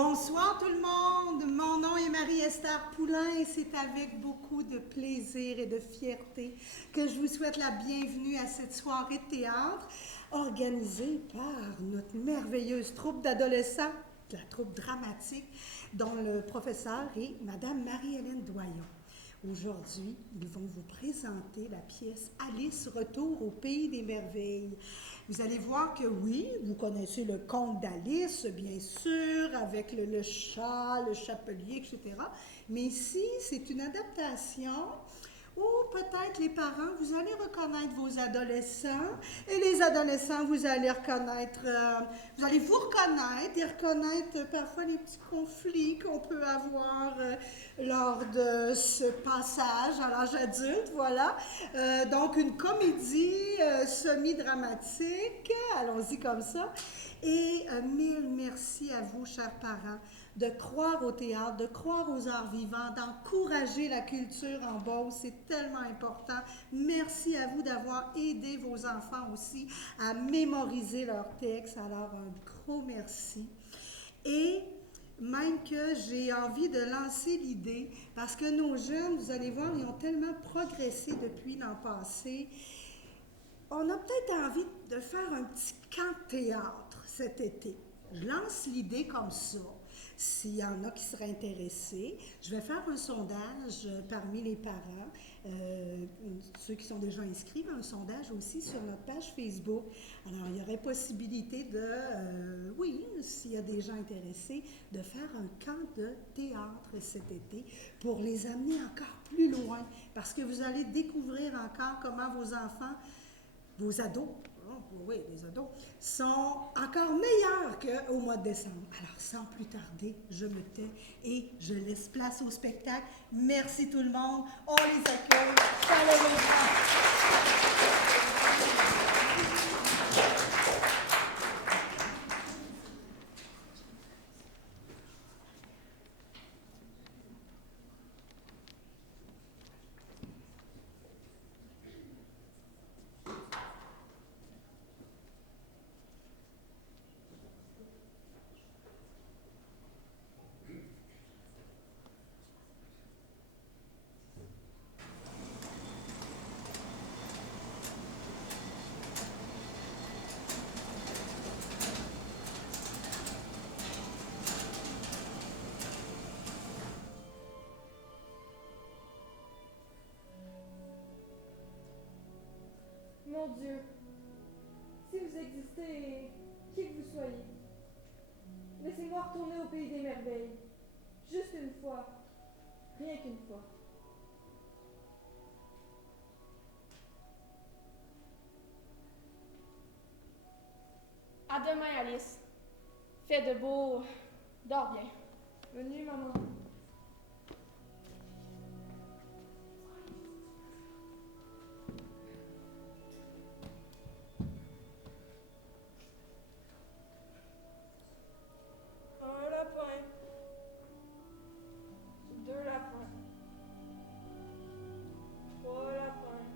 Bonsoir tout le monde, mon nom est Marie-Esther Poulain et c'est avec beaucoup de plaisir et de fierté que je vous souhaite la bienvenue à cette soirée de théâtre organisée par notre merveilleuse troupe d'adolescents, la troupe dramatique, dont le professeur est Madame Marie-Hélène Doyon. Aujourd'hui, ils vont vous présenter la pièce Alice retour au pays des merveilles. Vous allez voir que oui, vous connaissez le conte d'Alice, bien sûr, avec le chat, le chapelier, etc. Mais ici, c'est une adaptation où peut-être les parents, vous allez reconnaître vos adolescents et les adolescents, vous allez reconnaître, vous allez vous reconnaître et reconnaître parfois les petits conflits qu'on peut avoir lors de ce passage à l'âge adulte, voilà. Donc une comédie semi-dramatique, allons-y comme ça. Et mille merci à vous, chers parents, de croire au théâtre, de croire aux arts vivants, d'encourager la culture en Beauce. C'est tellement important. Merci à vous d'avoir aidé vos enfants aussi à mémoriser leurs textes. Alors, un gros merci. Et même que j'ai envie de lancer l'idée, parce que nos jeunes, vous allez voir, ils ont tellement progressé depuis l'an passé. On a peut-être envie de faire un petit camp de théâtre cet été. Je lance l'idée comme ça. S'il y en a qui seraient intéressés, je vais faire un sondage parmi les parents, ceux qui sont déjà inscrits, mais un sondage aussi sur notre page Facebook. Alors, il y aurait possibilité de, oui, s'il y a des gens intéressés, de faire un camp de théâtre cet été pour les amener encore plus loin, parce que vous allez découvrir encore comment vos enfants, vos ados, oui, les ados, sont encore meilleurs qu'au mois de décembre. Alors, sans plus tarder, je me tais et je laisse place au spectacle. Merci tout le monde. On les accueille chaleureusement. Mon Dieu, si vous existez, qui que vous soyez, laissez-moi retourner au pays des merveilles, juste une fois, rien qu'une fois. À demain, Alice. Fais de beau. Dors bien. Bonne nuit, maman. Un lapin. 2 lapins. 3 lapins.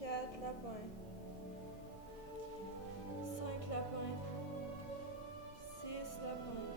4 lapins. 5 lapins. 6 lapins.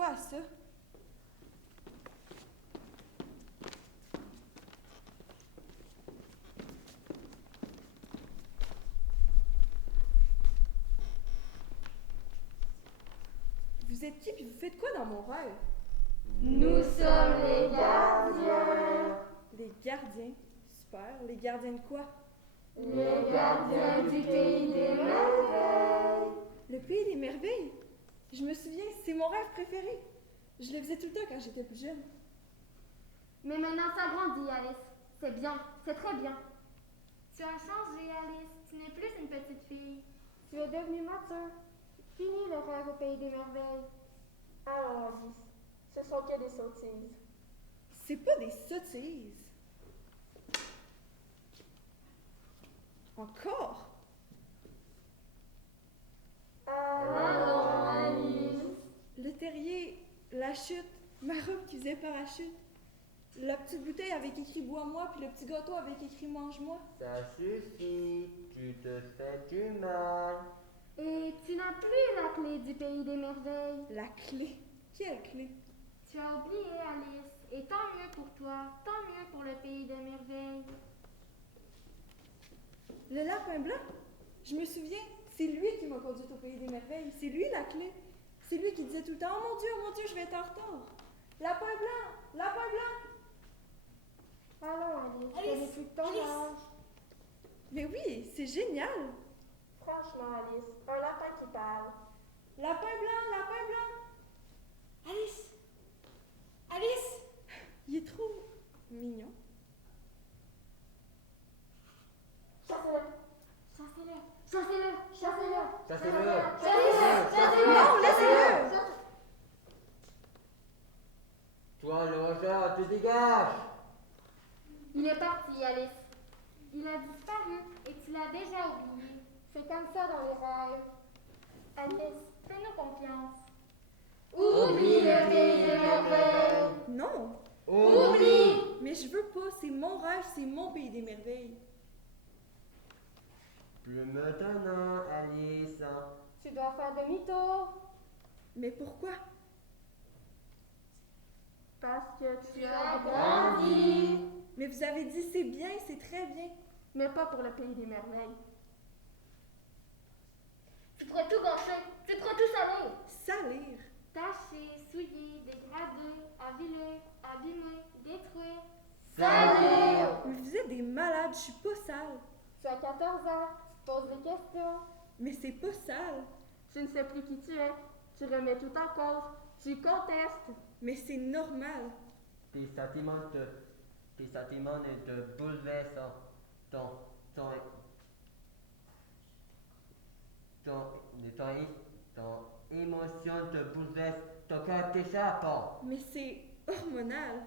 quoi à ça? Vous êtes qui puis vous faites quoi dans mon rêve? Nous sommes les gardiens. Les gardiens? Super. Les gardiens de quoi? Les gardiens du pays des merveilles. Le pays des merveilles? Je me souviens, c'est mon rêve préféré. Je le faisais tout le temps quand j'étais plus jeune. Mais maintenant ça grandit, Alice. C'est bien, c'est très bien. Tu as changé, Alice. Tu n'es plus une petite fille. Tu es devenue mature. Fini le rêve au pays des merveilles. Allons, Alice. Ce sont que des sottises. C'est pas des sottises. Encore? Allons, Alice. Le terrier, la chute, ma robe qui faisait parachute, la petite bouteille avec écrit bois-moi, puis le petit gâteau avec écrit mange-moi. Ça suffit, tu te fais du mal. Et tu n'as plus la clé du pays des merveilles. La clé? Quelle clé? Tu as oublié, Alice. Et tant mieux pour toi, tant mieux pour le pays des merveilles. Le lapin blanc? Je me souviens, c'est lui qui m'a conduite au pays des merveilles. C'est lui la clé. C'est lui qui disait tout le temps oh mon Dieu, je vais être en retard. Lapin blanc! Lapin blanc! Allons, Alice. Ce n'est plus de ton âge. Mais oui, c'est génial! Franchement, Alice, un lapin qui parle. Lapin blanc! Lapin blanc! Alice! Alice! Il est trop mignon. Chassez-le. Chassez-le. Chassez-le. Chassez-le. Chassez-le. Chassez-le. Chassez-le. Non, laissez-le! Toi, le rongeur, tu dégages. Il est parti, Alice. Il a disparu et tu l'as déjà oublié. C'est comme ça dans les rêves. Alice, fais-nous confiance. Oublie le pays des merveilles. Non! Oublie. Mais je veux pas, c'est mon rêve, c'est mon pays des merveilles. Plus maintenant, Alice. Tu dois faire demi-tour. Mais pourquoi? Parce que tu as grandi. Mais vous avez dit c'est bien, c'est très bien. Mais pas pour le pays des merveilles. Tu pourrais tout gâcher. Tu pourrais tout salir. Salir. Tacher, souiller, dégrader, abîmer, détruire. Salir. Mais vous êtes des malades, je suis pas sale. Tu as 14 ans. Tu te poses des questions. Mais c'est pas sale. Tu ne sais plus qui tu es. Tu remets tout en cause. Tu contestes. Mais c'est normal. Tes sentiments ne te bouleversent. Ton émotion te bouleverse. Ton cœur t'échappe. Mais c'est hormonal.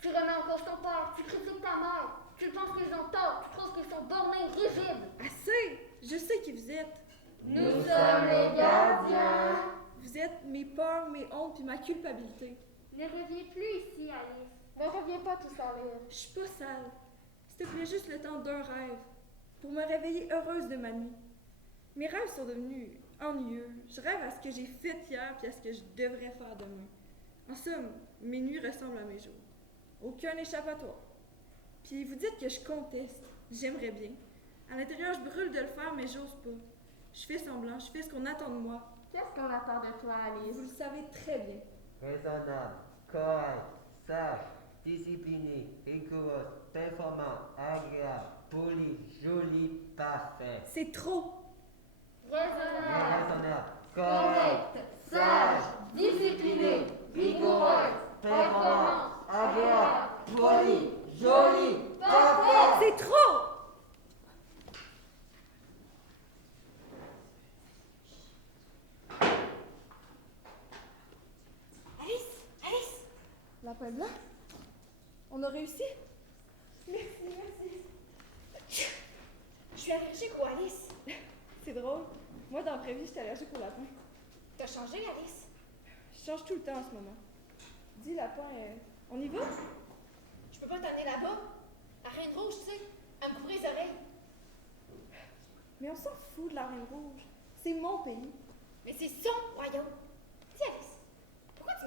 Tu remets en cause ton père, tu critiques ta mère, tu penses qu'ils ont tort, tu trouves qu'ils sont bornés, rigides. Assez! Je sais qui vous êtes. Nous sommes les gardiens. Vous êtes mes peurs, mes hontes puis ma culpabilité. Ne reviens plus ici, Alice. Ne reviens pas tout salir. Je suis pas sale. S'il te plaît, juste le temps d'un rêve. Pour me réveiller heureuse de ma nuit. Mes rêves sont devenus ennuyeux. Je rêve à ce que j'ai fait hier puis à ce que je devrais faire demain. En somme, mes nuits ressemblent à mes jours. Aucun échappatoire. Puis vous dites que je conteste. J'aimerais bien. À l'intérieur, je brûle de le faire, mais j'ose pas. Je fais semblant, je fais ce qu'on attend de moi. Qu'est-ce qu'on attend de toi, Alice? Vous le savez très bien. Raisonnable, correct, sage, discipliné, rigoureux, performant, agréable, poli, joli, parfait. C'est trop! Raisonnable, Correct, sage, discipliné, rigoureux, performant, agréable, poli, joli, parfait. C'est trop! Alice! Lapin blanc? On a réussi? Merci. Je suis allergique aux Alice. C'est drôle. Moi, dans la vraie vie, j'étais allergique au lapin. T'as changé, Alice? Je change tout le temps en ce moment. Dis, lapin, on y va? Je peux pas t'amener là-bas. La Reine Rouge, tu sais. Elle me couvrait les oreilles. Mais on s'en fout de la Reine Rouge. C'est mon pays. Mais c'est son royaume. Dis, Alice, pourquoi tu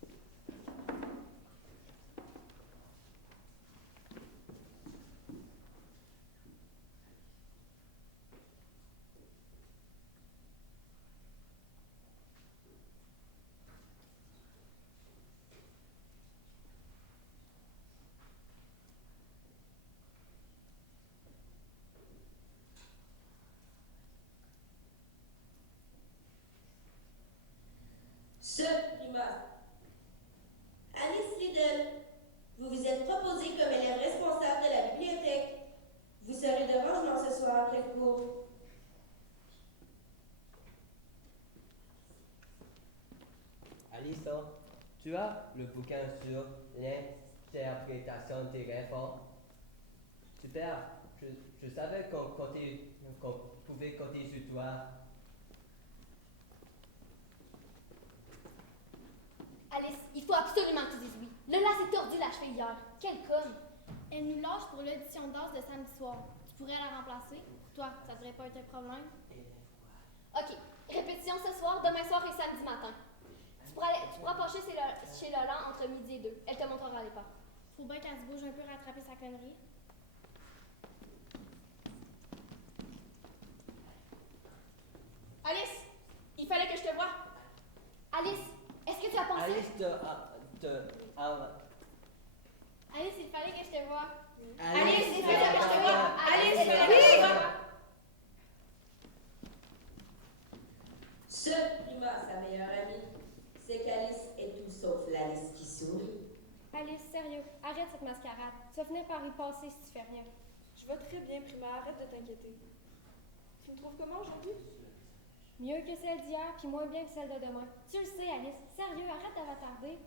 Ce primat. Alice Liddell, vous vous êtes proposée comme élève responsable de la bibliothèque. Vous serez de rangement ce soir après le cours. Alison, tu as le bouquin sur l'interprétation des rêves. Super, je savais qu'on pouvait compter sur toi. Alice, il faut absolument que tu dises oui. Lola s'est tordu la cheville hier. Quelle conne! Elle nous lâche pour l'audition de danse de samedi soir. Tu pourrais la remplacer? Pour toi, ça devrait pas être un problème. Ok, répétition ce soir, demain soir et samedi matin. Tu pourras passer chez Lola entre midi et 2. Elle te montrera les pas. Faut bien qu'elle se bouge un peu rattraper sa connerie. Alice, il fallait que je te voie. Alice, est-ce que tu as pensé? Alice, Alice, il fallait que je te voie. Alice, il fallait que je te voie. Alice, il fallait que je te voie. Ce primat, sa meilleure amie, c'est qu'Alice est tout sauf l'Alice qui sourit. Alice, sérieux, arrête cette mascarade. Tu vas finir par y passer si tu fais rien. Je vais très bien, Prima, arrête de t'inquiéter. Tu me trouves comment aujourd'hui? Mieux que celle d'hier, puis moins bien que celle de demain. Tu le sais, Alice. Sérieux, arrête d'avatarder.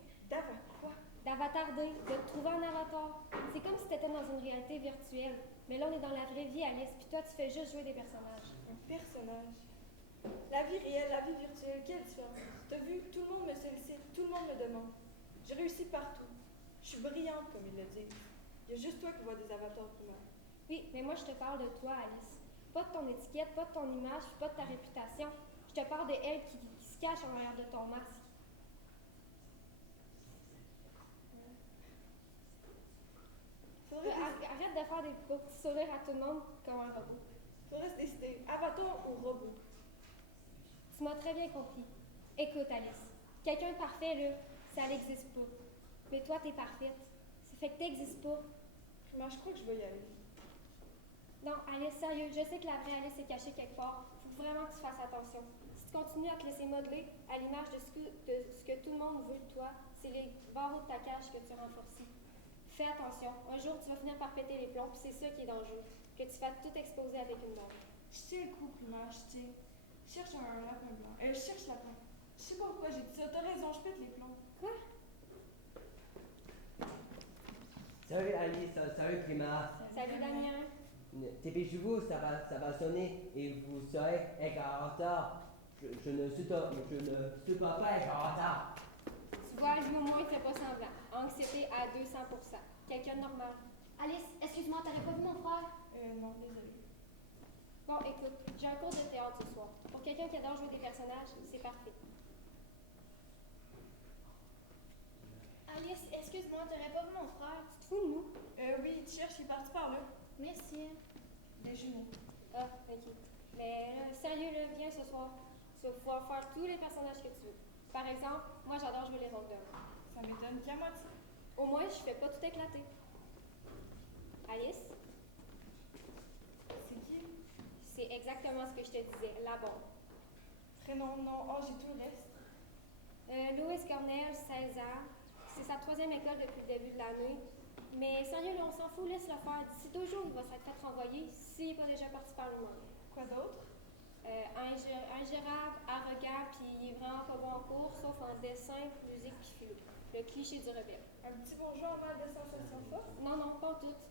Quoi? D'avatarder, de te trouver en avatar. C'est comme si t'étais dans une réalité virtuelle. Mais là, on est dans la vraie vie, Alice, puis toi, tu fais juste jouer des personnages. Un personnage. La vie réelle, la vie virtuelle, quelle différence? T'as vu, tout le monde me sollicite, tout le monde me demande. J'ai réussi partout. Je suis brillante, comme ils le disent. Il y a juste toi qui vois des avatars primaires. Oui, mais moi, je te parle de toi, Alice. Pas de ton étiquette, pas de ton image, puis pas de ta réputation. Je te parle de elle qui se cache en arrière de ton masque. Arrête de faire des petits sourires à tout le monde comme un robot. Faudrait se décider, avatar ou robot. Tu m'as très bien compris. Écoute, Alice, quelqu'un de parfait, là, ça n'existe pas. Mais toi, t'es parfaite. Ça fait que t'existes pas. Prima, je crois que je vais y aller. Non, Alice, sérieux, je sais que la vraie Alice est cachée quelque part. Faut vraiment que tu fasses attention. Si tu continues à te laisser modeler à l'image de ce que tout le monde veut de toi, c'est les barreaux de ta cage que tu renforcis. Fais attention. Un jour, tu vas finir par péter les plombs, puis c'est ça qui est dangereux. Que tu fasses tout exploser avec une bombe. Je tiens le coup, Prima, je tiens. Je cherche un lapin blanc. Je cherche lapin. Je sais pas pourquoi j'ai dit ça. T'as raison, je pète les plombs. Quoi? Salut Alice, salut Prima. Salut, Damien. Dépêchez-vous, ça va sonner et vous serez en retard. Je ne supporte pas être en retard. Tu vois, lui au moins, il fait pas semblant. Anxiété à 200%. Quelqu'un de normal. Alice, excuse-moi, t'aurais pas vu mon frère? Non, désolé. Bon, écoute, j'ai un cours de théâtre ce soir. Pour quelqu'un qui adore jouer des personnages, c'est parfait. Alice, excuse-moi, t'aurais pas vu mon frère? Tu te fous de nous? Oui, tu cherches, il est parti par là. Merci. Des jumeaux. Ah, ok. Mais sérieux, là, viens ce soir. Tu vas pouvoir faire tous les personnages que tu veux. Par exemple, moi j'adore jouer les rôles d'homme. Ça m'étonne qu'à moitié. Au moins, je fais pas tout éclater. Alice, C'est qui? c'est exactement ce que je te disais, la bombe. Prénom, nom, oh, j'ai tout le reste. Louis Cornell, 16 ans. C'est sa 3e école depuis le début de l'année. Mais sérieux, là, on s'en fout, laisse-le faire. D'ici 2 jours, il va s'être fait renvoyer s'il n'est pas déjà parti par lui-même. Quoi d'autre? Ingérable, arrogant, puis il est vraiment pas bon en cours, sauf en dessin, musique puis philo. Le cliché du rebelle. Un petit bourgeois en mal de sensation forte? Non, non, pas toutes.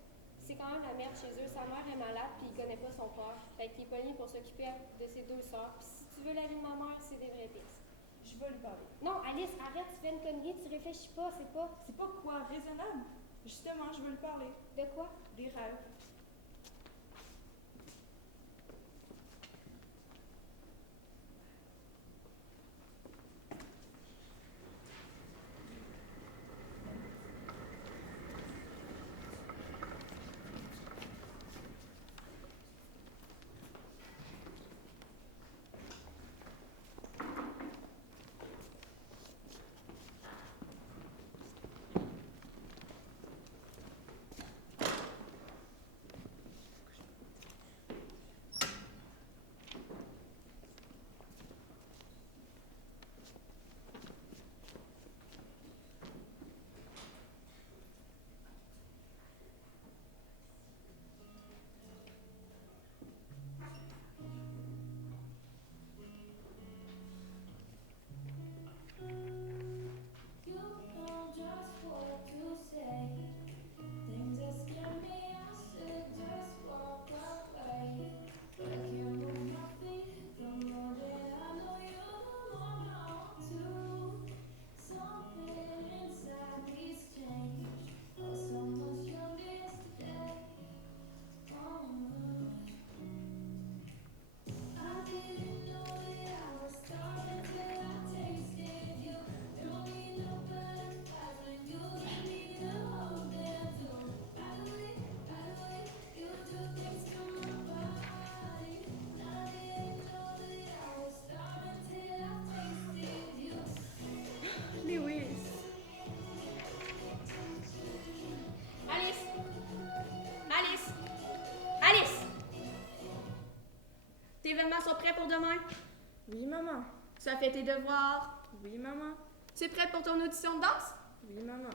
C'est quand même la merde chez eux. Sa mère est malade, puis il connaît pas son père. Fait qu'il est pogné pour s'occuper de ses 2 sœurs. Puis si tu veux la vie de ma mère, c'est des vrais pistes. Je vais lui parler. Non, Alice, arrête, tu fais une connerie, tu réfléchis pas, c'est pas. C'est pas quoi, raisonnable? Justement, je veux lui parler. De quoi? Des rêves. entraînements sont prêts pour demain? Oui, maman. Tu as fait tes devoirs? Oui, maman. Tu es prête pour ton audition de danse? Oui, maman.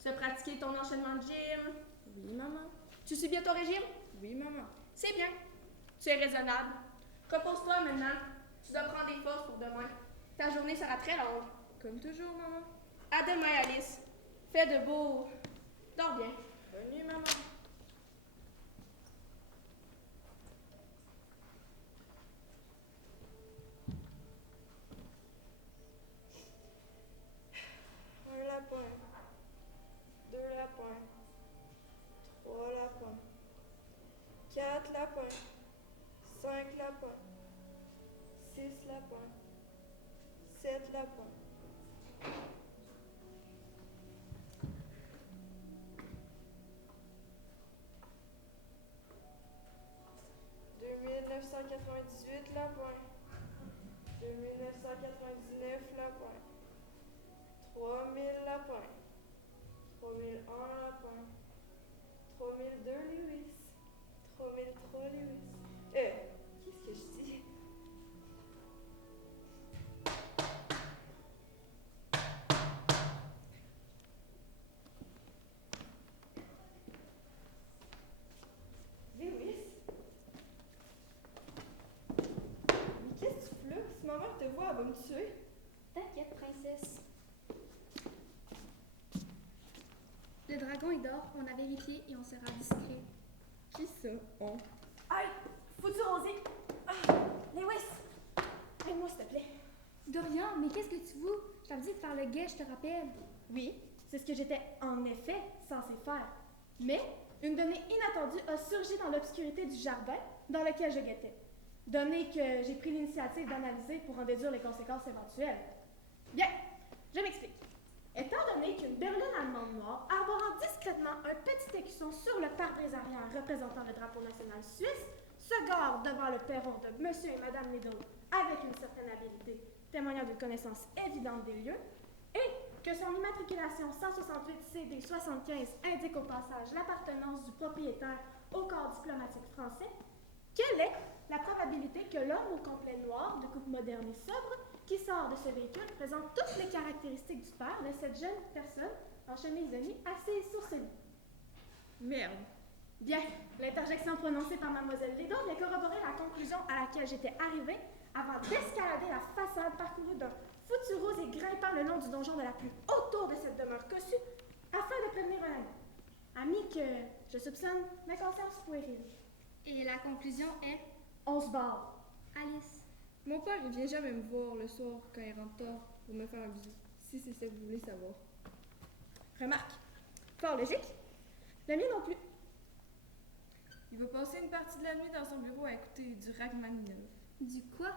Tu as pratiqué ton enchaînement de gym? Oui, maman. Tu suis bien ton régime? Oui, maman. C'est bien. Tu es raisonnable. Repose-toi maintenant. Tu dois prendre des forces pour demain. Ta journée sera très longue. Comme toujours, maman. À demain, Alice. Fais de beau. Dors bien. Bonne nuit, maman. Un lapin. 2 lapins. 3 lapins. 4 lapins. 5 lapins. 6 lapins. 7 lapins. 2998 lapins. 2999 lapins. 3000 lapins. 3001 lapins. 3002 Lewis. 3003 Lewis. Qu'est-ce que je dis? Lewis? Mais qu'est-ce que tu fais? Si ma mère te voit, elle va me tuer. T'inquiète, princesse. Le dragon est dehors, on a vérifié et on sera discret. Qui ça? On? Aïe! Foutu Rosie! Lewis! Aide-moi, s'il te plaît. Dorian, mais qu'est-ce que tu veux? Je t'avais dit de faire le guet, je te rappelle. Oui, c'est ce que j'étais en effet censée faire. Mais une donnée inattendue a surgi dans l'obscurité du jardin dans lequel je guettais. Donnée que j'ai pris l'initiative d'analyser pour en déduire les conséquences éventuelles. Bien, je m'explique. Étant donné qu'une berline allemande noire, arborant discrètement un petit écusson sur le pare-brise arrière représentant le drapeau national suisse, se gare devant le perron de Monsieur et Madame Needle avec une certaine habileté, témoignant d'une connaissance évidente des lieux, et que son immatriculation 168 CD 75 indique au passage l'appartenance du propriétaire au corps diplomatique français, quelle est la probabilité que l'homme au complet noir, de coupe moderne et sobre, qui sort de ce véhicule présente toutes les caractéristiques du père de cette jeune personne en chemise de nuit assise sur ce lit? Merde. Bien, l'interjection prononcée par Mademoiselle Liddle vient corroborer la conclusion à laquelle j'étais arrivée avant d'escalader la façade parcourue d'un foutu rose et grimpant le long du donjon de la plus haute tour de cette demeure cossue afin de prévenir un ami. Ami que je soupçonne d'inconscience puérile. Et la conclusion est On se barre. Alice. Mon père, il vient jamais me voir le soir quand il rentre tard pour me faire un bisou. Si c'est ça que vous voulez savoir. Remarque, fort logique. Le mien non plus. Il va passer une partie de la nuit dans son bureau à écouter du Rachmaninov. Du quoi?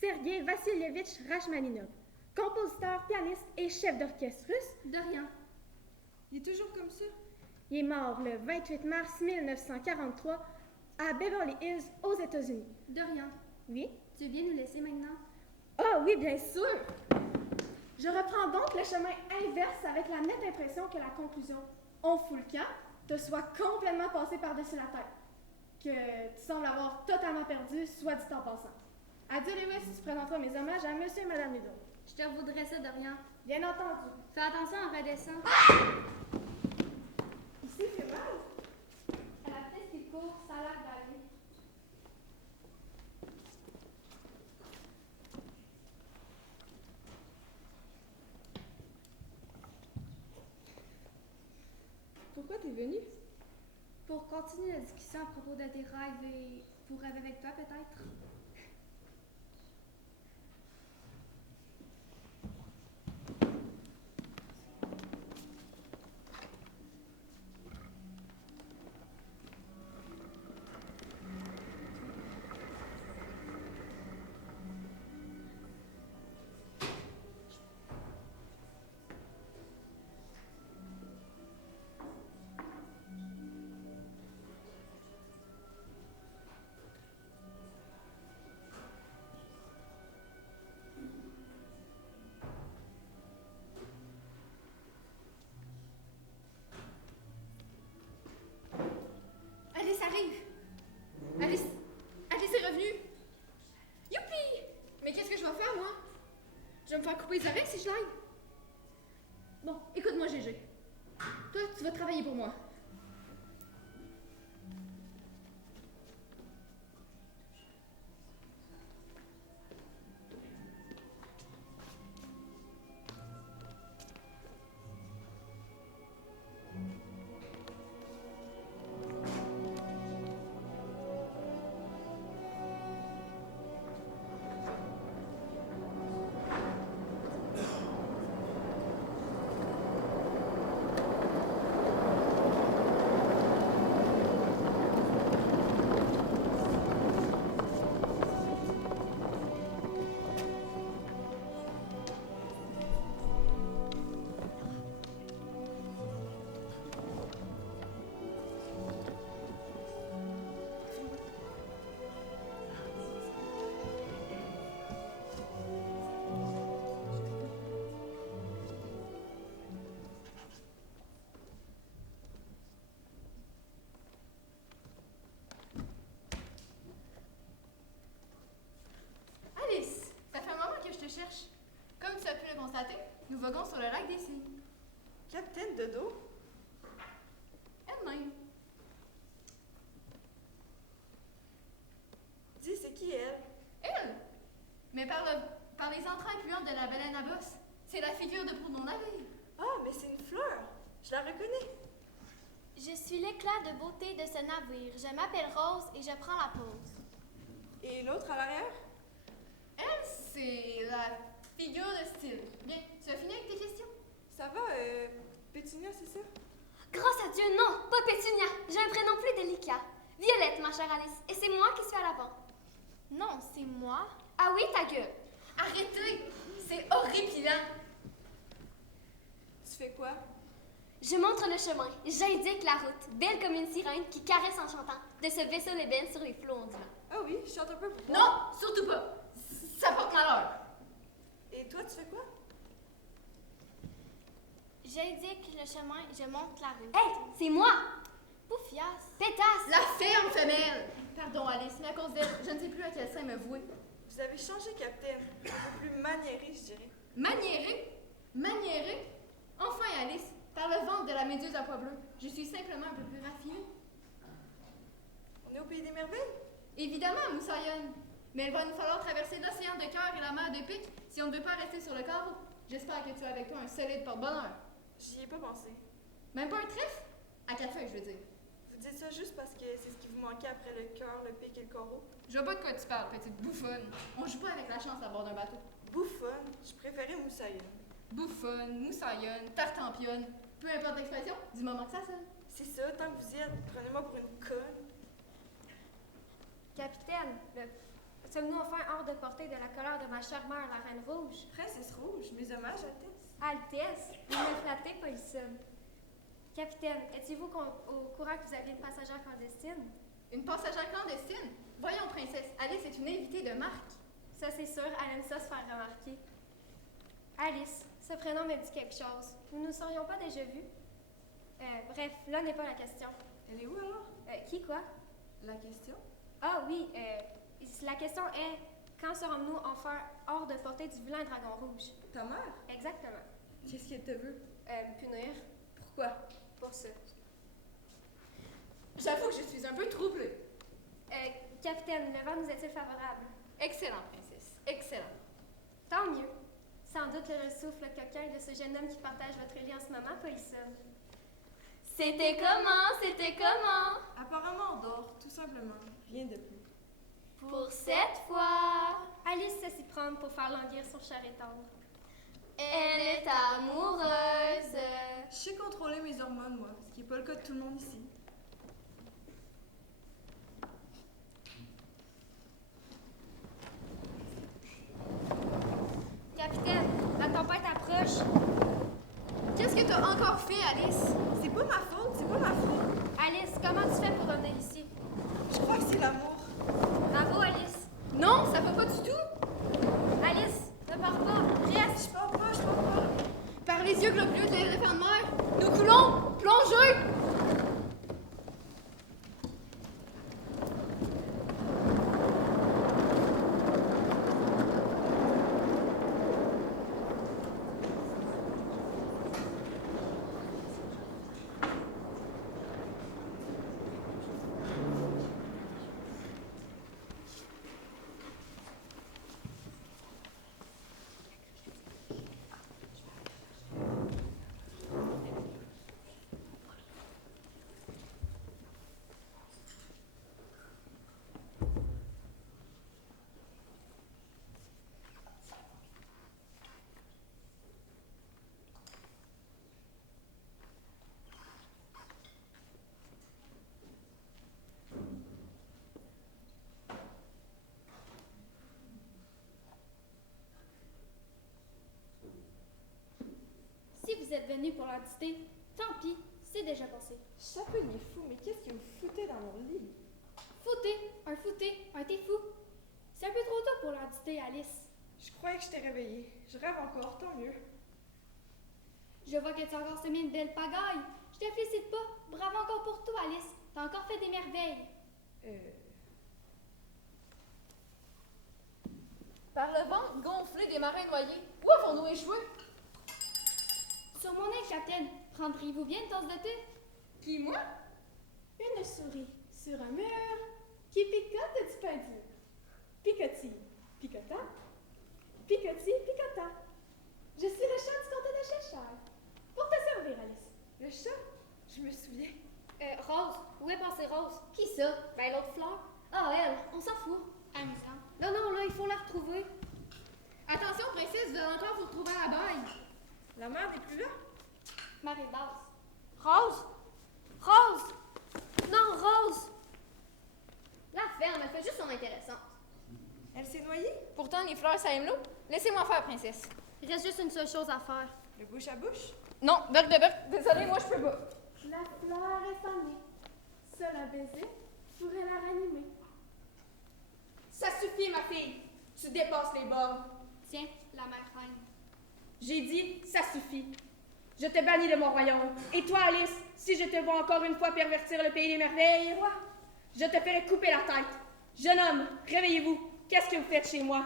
Sergei Vassilievitch Rachmaninov, compositeur, pianiste et chef d'orchestre russe. Dorian. Il est toujours comme ça? Il est mort le 28 mars 1943 à Beverly Hills, aux États-Unis. Dorian. Oui? Tu veux bien nous laisser maintenant? Ah oui, bien sûr! Je reprends donc le chemin inverse avec la nette impression que la conclusion « on fout le camp » te soit complètement passée par-dessus la tête. Que tu sembles avoir totalement perdu, soit dit en passant. Adieu Lewis, tu présenteras mes hommages à Monsieur et Madame Liddle. Je te voudrais ça, Dorian. Bien entendu. Fais attention en redescendant. Ici, il fait mal. À la vitesse qu'il court, ça a l'air d'aller. Pourquoi t'es venue? Pour continuer la discussion à propos de tes rêves et pour rêver avec toi, peut-être? les oreilles si je l'aide. Bon, écoute-moi, Gégé. Toi, tu vas travailler pour moi. Alice, ça fait un moment que je te cherche. Comme tu as pu le constater, nous voguons sur le lac des Cygnes. Capitaine Dodo? Elle-même. Dis, c'est qui elle? Elle? Mais par les entrailles puantes de la baleine à bosse. C'est la figure de proue de mon navire. Ah, mais c'est une fleur! Je la reconnais! Je suis l'éclat de beauté de ce navire. Je m'appelle Rose et je prends la pause. Et l'autre à l'arrière? Elle, c'est la figure de style. Bien, tu as fini avec tes questions? Ça va, Pétunia, c'est ça? Grâce à Dieu, non, pas Pétunia. J'ai un prénom plus délicat. Violette, ma chère Alice. Et c'est moi qui suis à l'avant. Non, c'est moi. Ah oui, ta gueule. Arrêtez! C'est horripilant! Tu fais quoi? Je montre le chemin. J'indique la route. Belle comme une sirène qui caresse en chantant de ce vaisseau l'ébène sur les flots ondulants. Ah oui, je chante un peu pour Non, surtout pas! Ça porte malheur! Et toi, tu fais quoi? J'indique le chemin, je monte la route. Hey, c'est moi! Poufias! Pétasse! La ferme femelle! Pardon, Alice, mais à cause d'elle, je ne sais plus à quel sein me vouer. Vous avez changé, capitaine. Un peu plus maniéré, je dirais. Maniéré? Maniéré? Enfin, Alice, par le ventre de la méduse à pois bleu, je suis simplement un peu plus raffinée. On est au pays des merveilles? Évidemment, Moussaillonne. Mais il va nous falloir traverser l'océan de cœur et la mer de pique si on ne veut pas rester sur le carreau. J'espère que tu as avec toi un solide porte-bonheur. J'y ai pas pensé. Même pas un trèfle? À 4 feuilles, je veux dire. Vous dites ça juste parce que c'est ce qui vous manquait après le cœur, le pic et le coraux? Je vois pas de quoi tu parles, petite bouffonne. On joue pas avec la chance à bord d'un bateau. Bouffonne? Je préférais Moussaillonne. Bouffonne, moussaillonne, tartampionne, peu importe l'expression, du moment que ça sonne. C'est ça, tant que vous y êtes, prenez-moi pour une conne. Capitaine, sommes-nous enfin hors de portée de la colère de ma chère mère, la Reine Rouge? Princesse Rouge, mes hommages, Altesse. Altesse, vous me flattez, Polissonne. Capitaine, étiez-vous au courant que vous aviez une passagère clandestine? Une passagère clandestine? Voyons, princesse, Alice est une invitée de marque. Ça, c'est sûr, elle aime ça se faire remarquer. Alice, ce prénom me dit quelque chose. Nous ne nous serions pas déjà vus? Bref, là n'est pas la question. Elle est où alors? Qui, quoi? La question? Ah oui, la question est, quand serons-nous enfin hors de portée du vilain dragon rouge? Ta mère? Exactement. Qu'est-ce qu'elle te veut? Punir. Pourquoi? Pour ça. J'avoue que je suis un peu troublée. Capitaine, le vent nous est-il favorable? Excellent, princesse, excellent. Tant mieux. Sans doute le souffle coquin de ce jeune homme qui partage votre lit en ce moment, Polissonne. C'était comment? C'était comment? Apparemment, on dort, tout simplement. Rien de plus. Pour cette fois, Alice sait s'y prendre pour faire languir son cher et tendre. elle est amoureuse. Je sais contrôler mes hormones, moi, ce qui n'est pas le cas de tout le monde ici. Capitaine, la tempête approche. Qu'est-ce que t'as encore fait, Alice? C'est pas ma faute, c'est pas ma faute. Alice, comment tu fais pour revenir ici? Je crois que c'est l'amour. Bravo, Alice. Non, ça va pas du tout. Alice, ne pars pas. Reste. Je pars pas, je pars pas. Par les yeux globuleux de l'éléphant de mer, nous coulons, plongez! nuit pour leur dicter. Tant pis, c'est déjà passé. Chapelier fou, mais qu'est-ce que vous foutez dans mon lit? Fouté, un t'es fou. C'est un peu trop tôt pour leur dicter, Alice. Je croyais que je t'ai réveillée. Je rêve encore, tant mieux. Je vois que tu as encore semé une belle pagaille. Je te félicite pas. Bravo encore pour toi, Alice. T'as encore fait des merveilles. Par le ventre gonflé des marins noyés, où avons-nous échoué? Sur mon aile, capitaine, prendriez-vous bien une tasse de thé? Qui, moi? Une souris sur un mur qui picote du pain dur. Picotis, picota. Picotis, picota. Je suis le chat du comté de Cheshire. Pour te servir, Alice. Le chat? Je me souviens. Rose, où est passée Rose? Qui ça? Ben, l'autre fleur. Ah, elle, on s'en fout. Amusant. Non, là, il faut la retrouver. Attention, princesse, vous allez encore vous retrouver à la baille. La mère n'est plus là? Marie basse. Rose! Rose! Non, Rose! La ferme, elle fait juste son intéressante. Elle s'est noyée? Pourtant, les fleurs, ça aime l'eau. Laissez-moi faire, princesse. Il reste juste une seule chose à faire. Le bouche à bouche? Non, berk de berk, désolé, moi je peux pas. La fleur est fanée. Seul un baiser pourrait la ranimer. Ça suffit, ma fille. Tu dépasses les bornes. Tiens, la mère reine. J'ai dit, ça suffit. Je te bannis de mon royaume. Et toi, Alice, si je te vois encore une fois pervertir le pays des merveilles, je te ferai couper la tête. Jeune homme, réveillez-vous. Qu'est-ce que vous faites chez moi?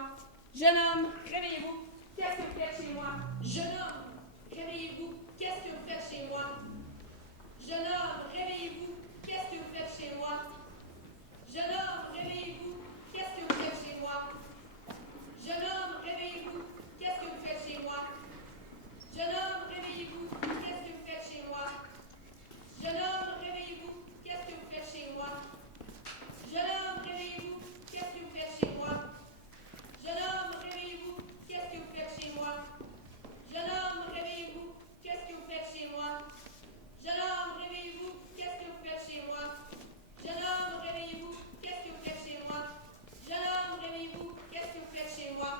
Jeune homme, réveillez-vous. Qu'est-ce que vous faites chez moi? Jeune homme, réveillez-vous. Qu'est-ce que vous faites chez moi? Jeune homme, réveillez-vous. Qu'est-ce que vous faites chez moi? Jeune homme, réveillez-vous. Qu'est-ce que vous faites chez moi? Jeune homme, réveillez-vous. Qu'est-ce que vous faites chez moi? Jeune homme, réveillez-vous. Qu'est-ce que vous faites chez moi? Jeune homme, réveillez-vous. Qu'est-ce que vous faites chez moi? Jeune homme, réveillez-vous. Qu'est-ce que vous faites chez moi? Jeune homme, réveillez-vous. Qu'est-ce que vous faites chez moi? Jeune homme, réveillez-vous. Qu'est-ce que vous faites chez moi? Jeune homme, réveillez-vous. Qu'est-ce que vous faites chez moi? Jeune homme, réveillez-vous. Qu'est-ce que vous faites chez moi? Jeune homme, réveillez-vous. Qu'est-ce que vous faites chez moi?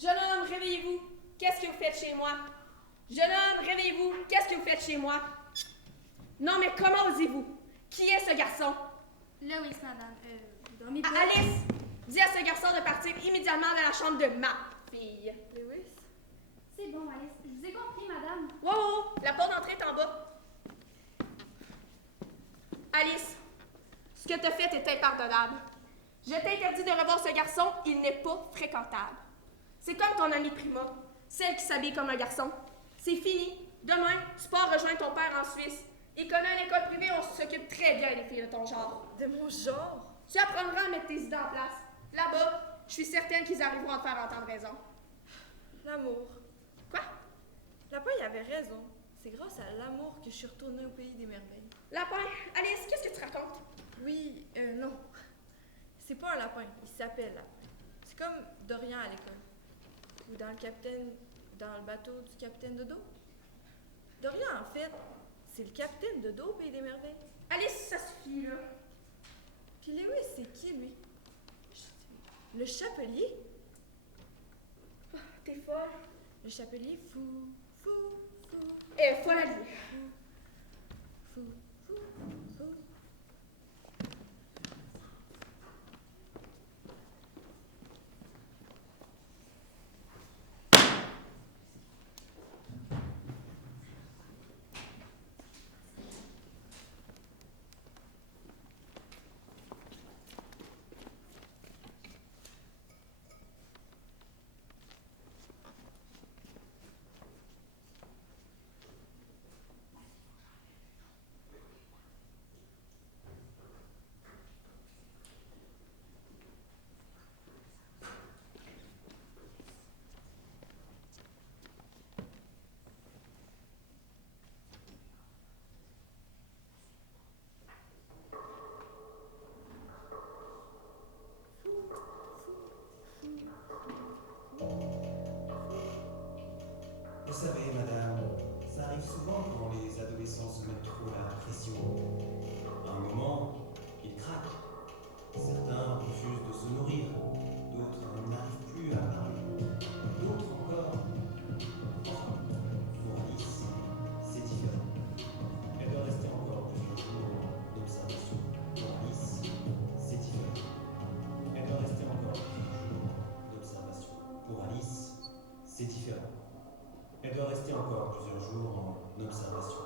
Jeune homme, réveillez-vous. Qu'est-ce que vous faites chez moi? Jeune homme, réveillez-vous. Qu'est-ce que vous faites chez moi? Non, mais comment osez-vous? Qui est ce garçon? Lewis, madame. Dormez pas. Alice, dis à ce garçon de partir immédiatement dans la chambre de ma fille. Lewis? C'est bon, Alice. Je vous ai compris, madame. Wow, la porte d'entrée est en bas. Alice, ce que tu as fait est impardonnable. Je t'interdis de revoir ce garçon, il n'est pas fréquentable. C'est comme ton amie Prima, celle qui s'habille comme un garçon. C'est fini. Demain, tu pars rejoindre ton père en Suisse. Il connaît une école privée, on s'occupe très bien des filles de ton genre. De mon genre? Tu apprendras à mettre tes idées en place. Là-bas, je suis certaine qu'ils arriveront à te faire entendre raison. L'amour. Quoi? Lapin, il avait raison. C'est grâce à l'amour que je suis retournée au pays des merveilles. Lapin, Alice, qu'est-ce que tu racontes? Oui, non. C'est pas un lapin, il s'appelle Lapin. C'est comme Dorian à l'école. Ou dans le bateau du capitaine Dodo. Dorian, en fait, c'est le capitaine Dodo au pays des merveilles. Alice, ça suffit, là. Puis Lewis, c'est qui, lui? Le chapelier? T'es folle. Le chapelier fou. Folle à lui. Fou. c'est différent. Elle doit rester encore plusieurs jours en observation.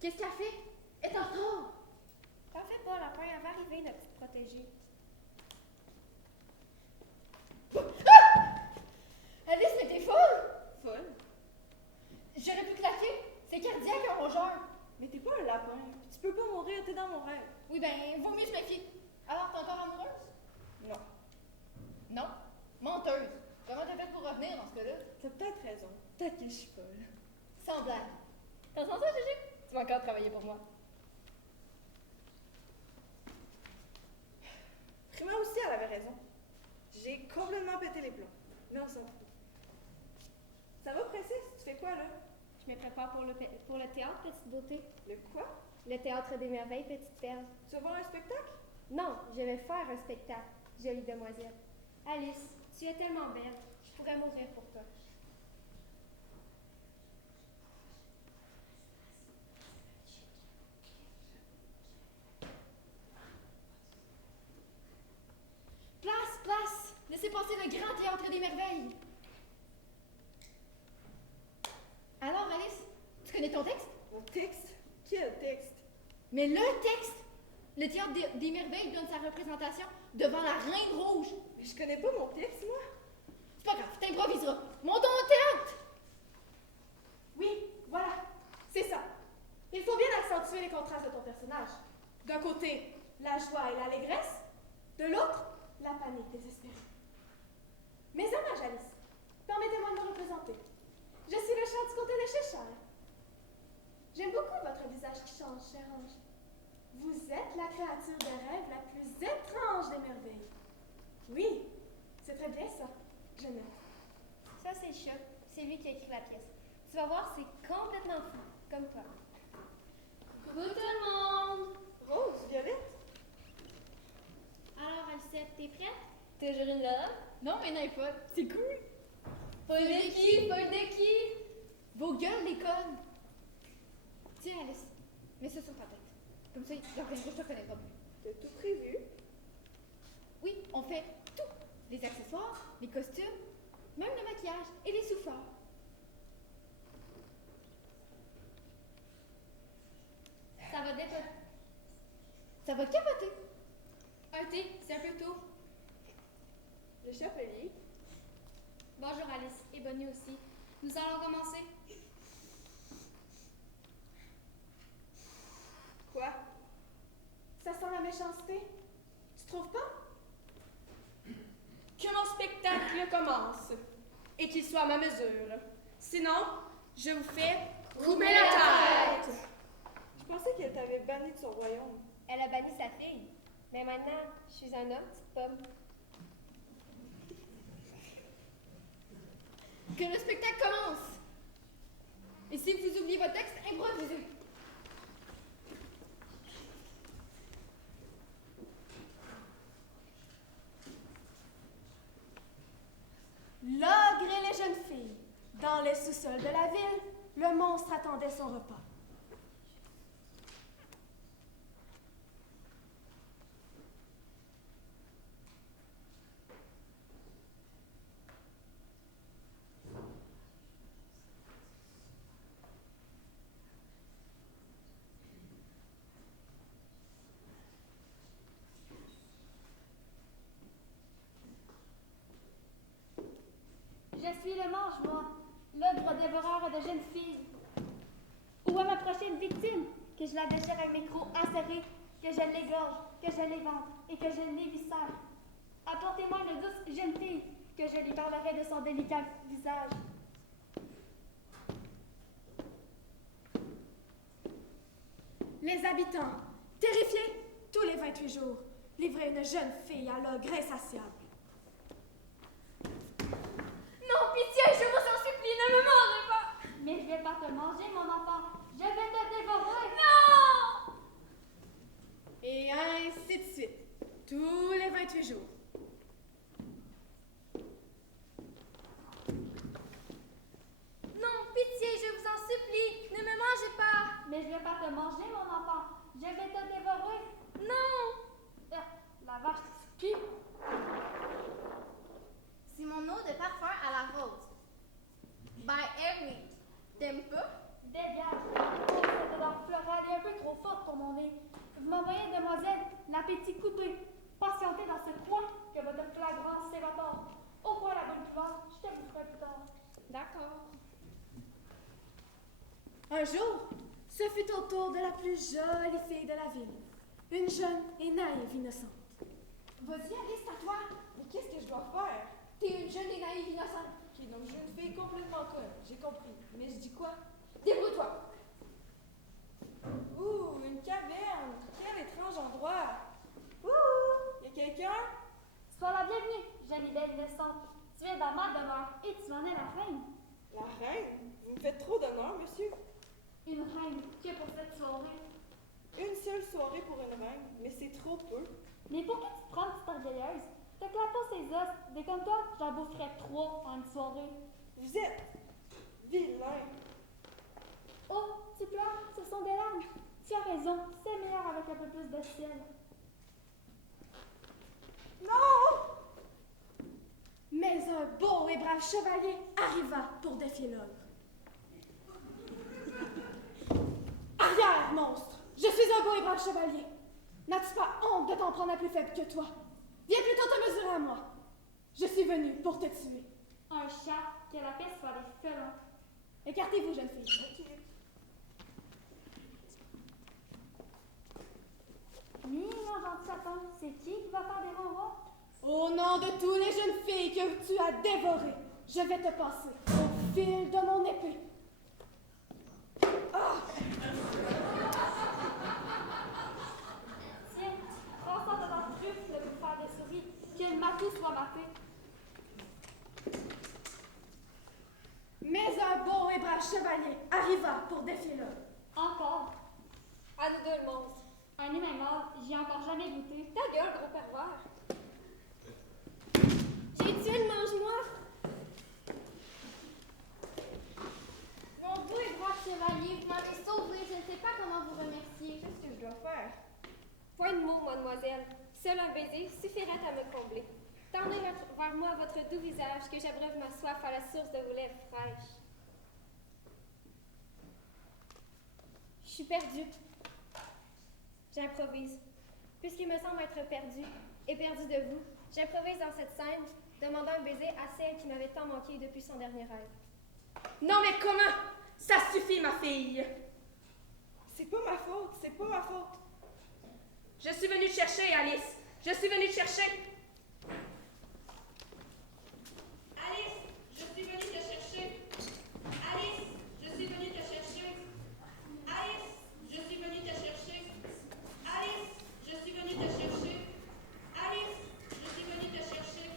Qu'est-ce qu'elle fait? Elle est en retard! T'en fais pas, lapin, elle va arriver, notre petite protégée. Alice, mais t'es folle! Folle? J'aurais pu claquer. C'est cardiaque, un rongeur. Mais t'es pas un lapin. Tu peux pas mourir, t'es dans mon rêve. Oui, ben, vaut mieux que je méfie. Alors, t'es encore amoureuse? Non. Non? Menteuse. Comment t'as fait pour revenir dans ce cas-là? T'as peut-être raison. Peut-être que je suis folle. Sans blague. T'entends ça, Gégé? Tu vas encore travailler pour moi. Prima aussi, elle avait raison. J'ai complètement pété les plombs. Mais on s'en fout. Ça va, princesse? Tu fais quoi, là? Je me prépare pour le théâtre, petite beauté. Le quoi? Le théâtre des merveilles, petite perle. Tu vas voir un spectacle? Non, je vais faire un spectacle, jolie demoiselle. Alice, tu es tellement belle, je pourrais mourir pour toi. Place! Laissez passer le grand théâtre des merveilles! Alors, Alice, tu connais ton texte? Mon texte? Quel texte? Mais le texte! Le théâtre des merveilles donne sa représentation devant la Reine Rouge. Mais je connais pas mon texte, moi. C'est pas grave, t'improviseras. Montons au théâtre! Oui, voilà, c'est ça. Il faut bien accentuer les contrastes de ton personnage. D'un côté, la joie et l'allégresse. De l'autre, la panique désespérée. Mes hommages, Alice. Permettez-moi de me représenter. Je suis le chat du côté de Cheshire. J'aime beaucoup votre visage qui change, cher ange. Vous êtes la créature de rêve la plus étrange des merveilles. Oui, c'est très bien ça. Je note. Ça, c'est le chat. C'est lui qui a écrit la pièce. Tu vas voir, c'est complètement fou, comme toi. Coucou tout le monde! Rose, Violette? Alors, Alicette, t'es prête? Toujours une love? Non, mais n'importe. C'est cool. Folle de qui? Folle de qui? Vos gueules, les connes. Tiens, Alice, mets ça sur ta tête. Comme ça, l'organisme ne te reconnaîtra plus. T'as tout prévu? Oui, on fait tout. Les accessoires, les costumes, même le maquillage et les souffleurs. Ça va dépoter. Ça va capoter. Un thé, c'est un peu tôt. Le chapelier? Bonjour Alice, et bonne nuit aussi. Nous allons commencer. Quoi? Ça sent la méchanceté. Tu trouves pas? Que mon spectacle commence et qu'il soit à ma mesure. Sinon, je vous fais couper la tête. Je pensais qu'elle t'avait banni de son royaume. Elle a banni sa fille. Mais maintenant, je suis un homme, petite pomme. Que le spectacle commence. Et si vous oubliez votre texte, improvisez. monstre attendait son repas. Je suis le mange-moi, l'ogre dévoreur de jeunes filles. Où est ma prochaine victime? Que je la déchire avec mes crocs acérés, que je l'égorge, que je l'éventre et que je l'éviscère. Apportez-moi de douce jeune fille, que je lui parlerai de son délicat visage. Les habitants, terrifiés, tous les 28 jours, livraient une jeune fille à l'ogre insatiable. Non, pitié, je vous en supplie, ne me mangez pas! Mais je vais pas te manger, mon enfant. Je vais te dévorer. Non! Et ainsi de suite, tous les 28 jours. Non, pitié, je vous en supplie, ne me mangez pas! Mais je vais pas te manger, mon enfant. Je vais te dévorer. Non! La vache qui C'est mon eau de parfum à la rose. By Harry. T'aimes pas? dégage. Oh, cette odeur florale est un peu trop forte pour mon nez. Vous m'envoyez, demoiselle, l'appétit coupé. Patientez dans ce coin que votre flagrance s'évapore. Au revoir, la bonne cliente. Je t'amuserai plus tard. D'accord. Un jour, ce fut au tour de la plus jolie fille de la ville, une jeune et naïve innocente. Vas-y, Alice, à toi. Mais qu'est-ce que je dois faire? T'es une jeune et naïve innocente. Ok, donc je suis une fille complètement conne, j'ai compris. Mais je dis quoi? Débrouille-toi. Ouh, une caverne! Quel étrange endroit! Ouh! Y a quelqu'un? Sois la bienvenue, jolie belle innocente. Tu es dans ma demeure et tu en es la reine. La reine? Vous me faites trop d'honneur, monsieur. Une reine que pour cette soirée. Une seule soirée pour une reine, mais c'est trop peu. Mais pour qui tu te prends, petite orgueilleuse? T'éclates pas ses os. Des comme toi, j'en boufferais 3 en une soirée. Vous êtes vilain. Oh, tu pleures, ce sont des larmes. Tu as raison, c'est meilleur avec un peu plus de ciel. Non! Mais un beau et brave chevalier arriva pour défier l'ogre. Arrière, monstre! Je suis un beau et brave chevalier. N'as-tu pas honte de t'en prendre à plus faible que toi? Viens plutôt te mesurer à moi. Je suis venue pour te tuer. Un chat, que la paix soit des félons. Écartez-vous, jeune fille. Mon gentil chaton, c'est qui va faire des ronrons? Au nom de toutes les jeunes filles que tu as dévorées, je vais te passer au fil de mon épée. Ah! Tiens, prends ça devant le truffe, le bouffeur de souris, que le matou soit maté. Mais un beau et brave chevalier arriva pour défier l'ogre. Encore. À nous deux, le monstre. Un humain mort, j'y ai encore jamais goûté. Ta gueule, gros pervers. J'ai tué le mange-moi. Mon beau et brave chevalier, vous m'avez sauvé. Je ne sais pas comment vous remercier. Qu'est-ce que je dois faire? Point de mots, mademoiselle. Seul un baiser suffirait à me combler. Tendez vers moi votre doux visage, que j'abreuve ma soif à la source de vos lèvres fraîches. Je suis perdue. J'improvise. Puisqu'il me semble être perdu, et perdu de vous, j'improvise dans cette scène, demandant un baiser à celle qui m'avait tant manqué depuis son dernier rêve. Non mais comment? Ça suffit, ma fille! C'est pas ma faute, c'est pas ma faute. Je suis venue te chercher, Alice. Je suis venue te chercher. Alice, je suis venue te chercher. Alice, je suis venue te chercher. Alice, je suis venue te chercher. Alice, je suis venue te chercher. Alice, je suis venue te chercher.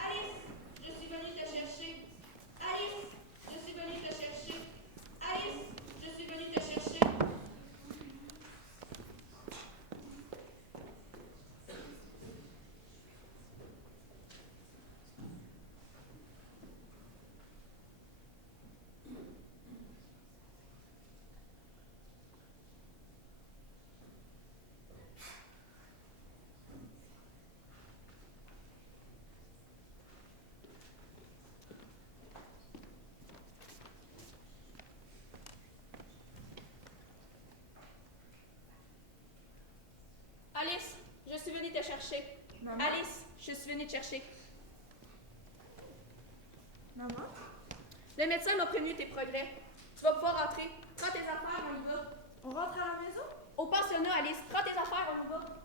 Alice, je suis venue te chercher. Alice, je suis venue te chercher. Alice, je suis venue te chercher. te chercher. Maman? Alice, je suis venue te chercher. Maman? Le médecin m'a prévenu tes progrès. Tu vas pouvoir rentrer. Prends tes affaires, on y va. On rentre à la maison? Au pensionnat, Alice. Prends tes affaires, on y va.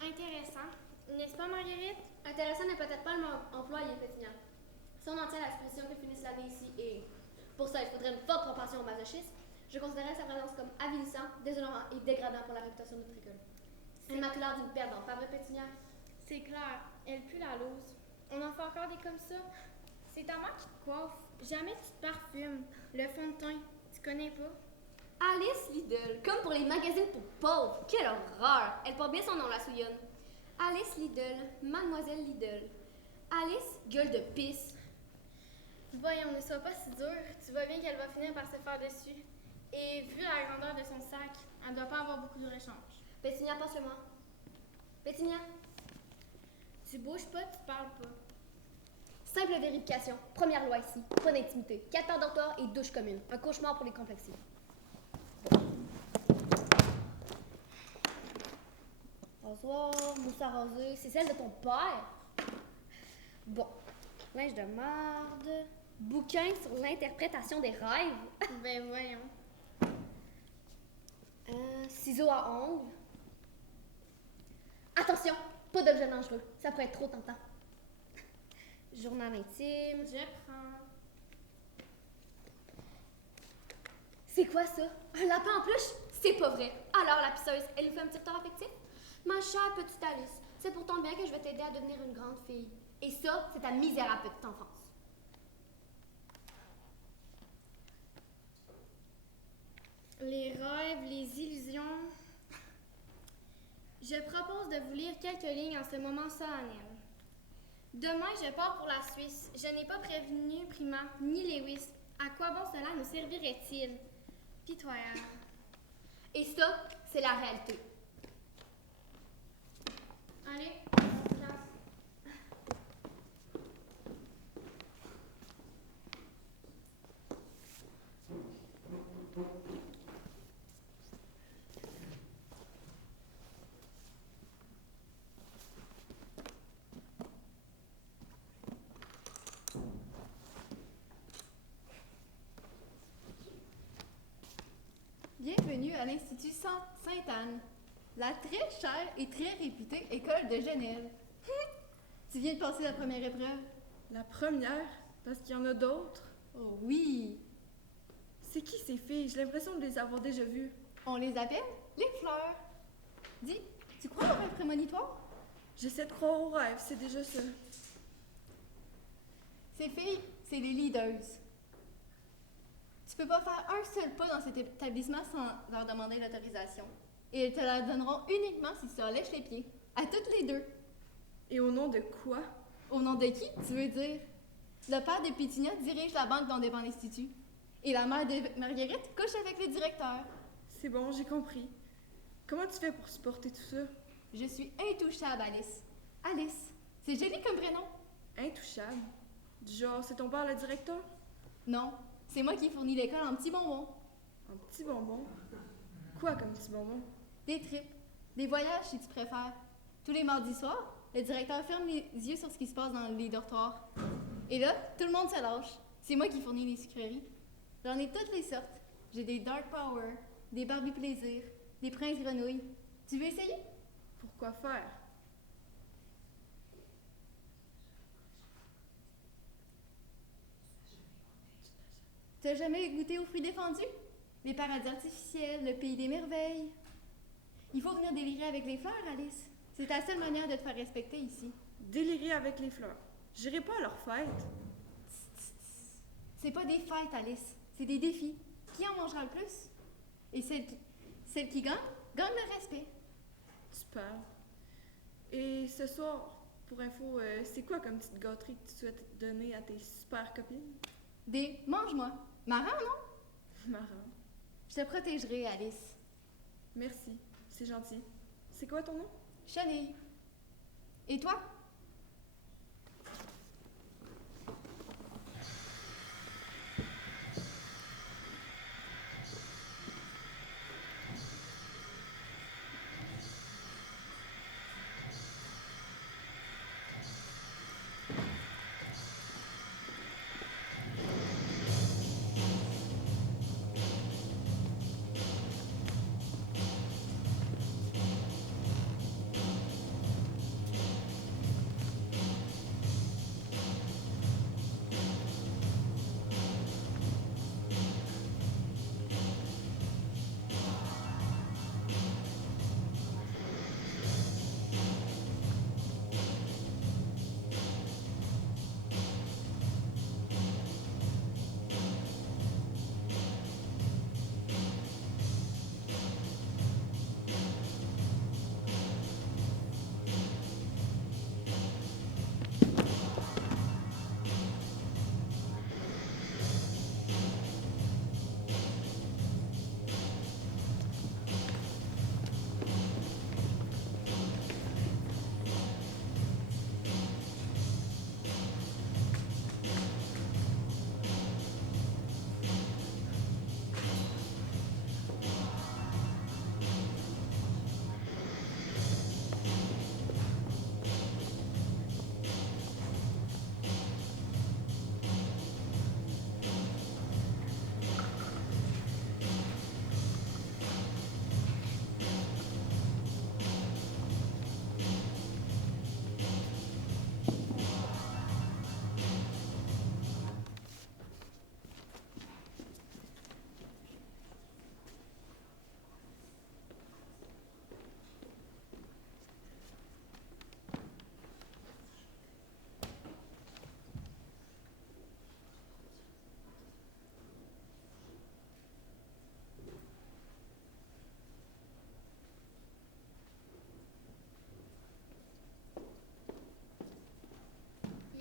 Intéressant. N'est-ce pas, Marguerite? Intéressant n'est peut-être pas le mot employé, Pétunia. Si on en tient à la supposition que finisse l'année ici, et pour ça, il faudrait une forte propension au masochisme, je considérais sa présence comme avilissant, désolant et dégradant pour la réputation de notre école. Une maculaire d'une perdante, pas vrai, Pétunia? C'est clair. Elle pue la loose. On en fait encore des comme ça. C'est ta mère qui te coiffe. Jamais tu te parfumes. Le fond de teint, tu connais pas? Alice Liddell, comme pour les magazines pour pauvres. Quelle horreur! Elle porte bien son nom, la souillonne. Alice Liddell, Mademoiselle Liddell. Alice, gueule de pisse. Voyons, ne sois pas si dur. Tu vois bien qu'elle va finir par se faire dessus. Et vu la grandeur de son sac, elle doit pas avoir beaucoup de rechange. Pétunia, pense-le-moi. Pétunia. Tu bouges pas, tu parles pas. Simple vérification. Première loi ici. Pas d'intimité. 4 heures dortoir et douche commune. Un cauchemar pour les complexés. Rasoir, mousse à raser, c'est celle de ton père. Bon, linge de marde, bouquin sur l'interprétation des rêves. Ben voyons. Ciseaux à ongles. Attention, pas d'objet dangereux, ça pourrait être trop tentant. Journal intime. Je prends. C'est quoi ça? Un lapin en peluche? C'est pas vrai. Alors la pisseuse, elle nous fait un petit tour affectif? Ma chère petite Alice, c'est pourtant bien que je vais t'aider à devenir une grande fille. Et ça, c'est ta misérable petite enfance. Les rêves, les illusions. Je propose de vous lire quelques lignes en ce moment solennel. Demain, je pars pour la Suisse. Je n'ai pas prévenu Prima ni Lewis. À quoi bon cela nous servirait-il? Pitoyable. Et ça, c'est la réalité. Allez, en classe. bienvenue à l'Institut Sainte-Anne, la très chère et très réputée école de Genève. Tu viens de passer la première épreuve? La première? Parce qu'il y en a d'autres? Oh oui! C'est qui ces filles? J'ai l'impression de les avoir déjà vues. On les appelle les fleurs. Dis, tu crois au rêve prémonitoire? J'essaie de croire au rêve, c'est déjà ça. Ces filles, c'est les leaders. Tu peux pas faire un seul pas dans cet établissement sans leur demander l'autorisation. Et elles te la donneront uniquement si tu leur lèches les pieds. À toutes les deux. Et au nom de quoi? Au nom de qui, tu veux dire? Le père de Pétunia dirige la banque dont dépend l'Institut. Et la mère de Marguerite couche avec le directeur. C'est bon, j'ai compris. Comment tu fais pour supporter tout ça? Je suis intouchable, Alice. Alice, c'est joli comme prénom. Intouchable? Du genre, c'est ton père le directeur? Non, c'est moi qui fournis l'école en petits bonbons. En petits bonbons? Quoi comme petits bonbons? Des trips, des voyages si tu préfères. Tous les mardis soirs, le directeur ferme les yeux sur ce qui se passe dans les dortoirs. Et là, tout le monde se lâche. C'est moi qui fournis les sucreries. J'en ai toutes les sortes. J'ai des Dark Power, des Barbie Plaisir, des Prince Grenouilles. Tu veux essayer? Pourquoi faire? T'as jamais goûté aux fruits défendus? Les paradis artificiels, le pays des merveilles. Il faut venir délirer avec les fleurs, Alice. C'est ta seule manière de te faire respecter ici. Délirer avec les fleurs. J'irai pas à leur fête. C'est pas des fêtes, Alice. C'est des défis. Qui en mangera le plus? Et celle qui gagne le respect. Tu parles. Et ce soir, pour info, c'est quoi comme petite gâterie que tu souhaites donner à tes super copines? Des mange-moi. Marrant, non? Marrant. Je te protégerai, Alice. Merci, c'est gentil. C'est quoi ton nom? Chenille. Et toi?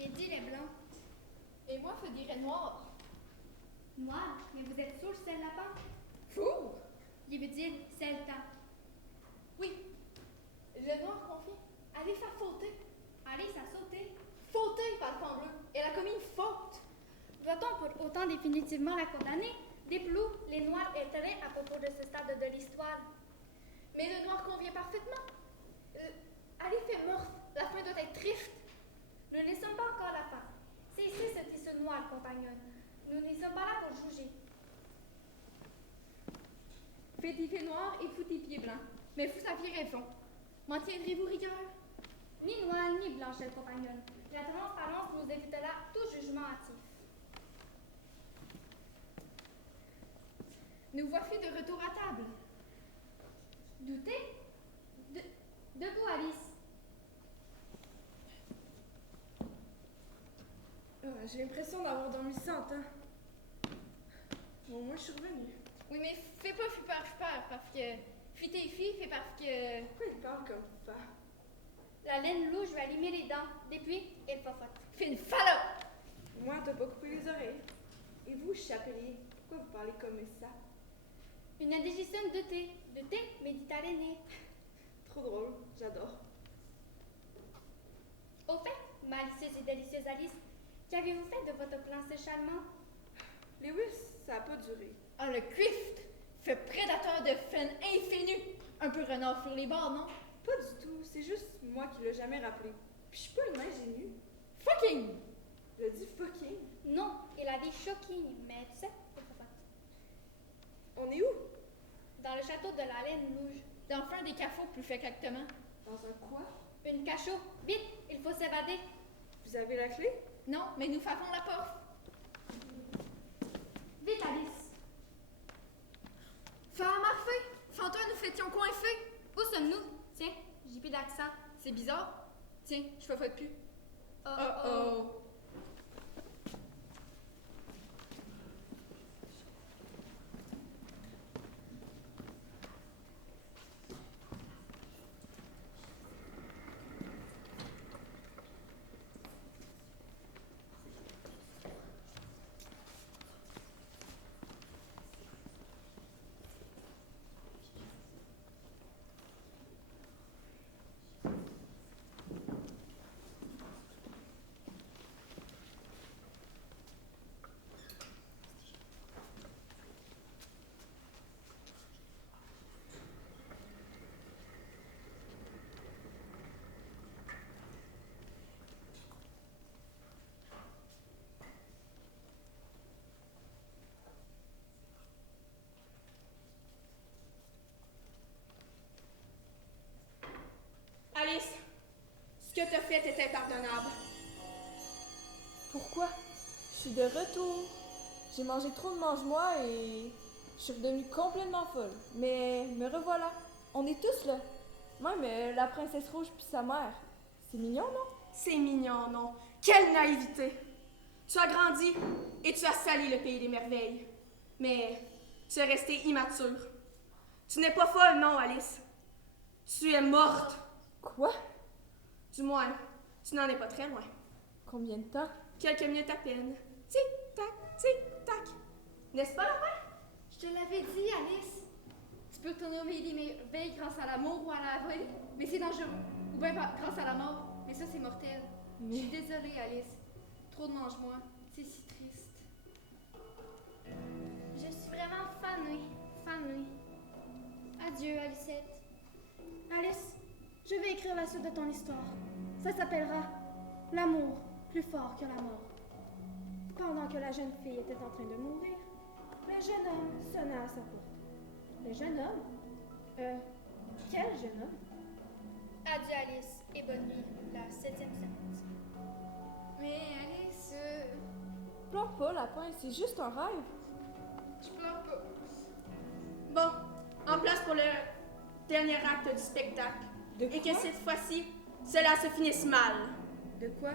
Il dit les blancs. Et moi, je dirais noir. Noir, mais vous êtes sûr c'est le lapin? Fou! Il veut dire c'est le temps. Oui. Le noir confie. Allez faire fauter. Allez, ça a sauté. Fauter, parfum bleu. Elle a commis une faute. Va-t-on pour autant définitivement la condamner? Desploux, les noirs étonnés à propos de ce stade de l'histoire. Mais le noir convient parfaitement. Allez, fait morte. La fin doit être triste. Nous ne sommes pas encore la fin. C'est ici ce qui se noie, compagnonne. Nous n'y sommes pas là pour juger. Fais tes pieds noirs et fous tes pieds blancs. Mais fous sa pierre et fond. M'en tiendrez-vous rigueur? Ni noire ni blanchette, compagnonne. La transparence nous évite là tout jugement hâtif. Nous voici de retour à table. Douter? Debout, Alice. J'ai l'impression d'avoir dormi 100 ans. Bon, au moins, je suis revenue. Oui, mais fais pas peur, parce que... Fais tes filles, fais parce que... Pourquoi il parle comme ça? La laine louche va limer les dents. Depuis, elle fofote. Fais une falope! Moi, t'as pas coupé les oreilles. Et vous, chapelier, pourquoi vous parlez comme ça? Une indigestion de thé. De thé méditerranéen. Trop drôle, j'adore. Au fait, malicieuse et délicieuse Alice, qu'avez-vous fait de votre plancer charmant? Lewis, ça a pas duré. Ah, le Quift fait prédateur de fen infini. Un peu renard sur les bords, non? Pas du tout, c'est juste moi qui l'ai jamais rappelé. Puis je suis pas une ingénue. Fucking! Il a dit fucking. Non, il a dit shocking, mais tu sais, c'est pas ça. On est où? Dans le château de la laine louche. Dans un des cafots, plus exactement. Dans un quoi? Une cachot. Vite, il faut s'évader. Vous avez la clé? Non, mais nous faisons la porte. Vite, Alice. Femme Marfait! Fantôme, nous fêtions coincés! Où sommes-nous? Tiens, j'ai plus d'accent. C'est bizarre. Tiens, je fais plus. Oh. Alice, ce que t'as fait est impardonnable. Pourquoi? Je suis de retour. J'ai mangé trop de mange-moi et je suis redevenue complètement folle. Mais me revoilà. On est tous là. Même la princesse rouge puis sa mère. C'est mignon, non? C'est mignon, non? Quelle naïveté! Tu as grandi et tu as sali le pays des merveilles. Mais tu es restée immature. Tu n'es pas folle, non, Alice. Tu es morte. Quoi? Du moins, tu n'en es pas très loin. Combien de temps? Quelques minutes à peine. Tic-tac, tic-tac. N'est-ce pas, Laurent? Je te l'avais dit, Alice. Tu peux retourner au pays des merveilles grâce à l'amour ou à la vie, mais c'est dangereux. Ou bien grâce à la mort, mais ça, c'est mortel. Je suis désolée, Alice. Trop de mange-moi. C'est si triste. Je suis vraiment fanée. Adieu, Alicette. Alice, je vais écrire la suite de ton histoire. Ça s'appellera L'amour plus fort que la mort. Pendant que la jeune fille était en train de mourir, le jeune homme sonna à sa porte. Le jeune homme? Quel jeune homme? Adieu, Alice, et bonne nuit, la 7e servante. Mais Alice, Pleure pas, lapin, c'est juste un rêve. je pleure pas. Bon, en place pour le dernier acte du spectacle. De Et quoi? que cette fois-ci, cela se finisse mal. De quoi?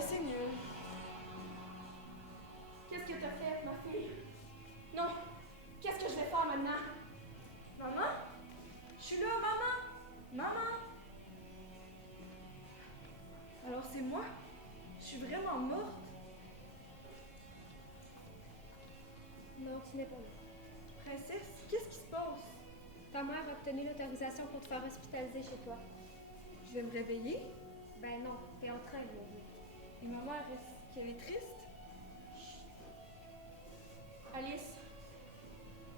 Ben, c'est nul. Qu'est-ce que t'as fait, ma fille? Non. Qu'est-ce que je vais faire maintenant? Maman? Je suis là, maman! Maman! Alors c'est moi? Je suis vraiment morte? Non, tu n'es pas là. Princesse, qu'est-ce qui se passe? Ta mère a obtenu l'autorisation pour te faire hospitaliser chez toi. Je vais me réveiller? Ben non, t'es en train de mourir. Et ma mère, est-ce qu'elle est triste? Alice,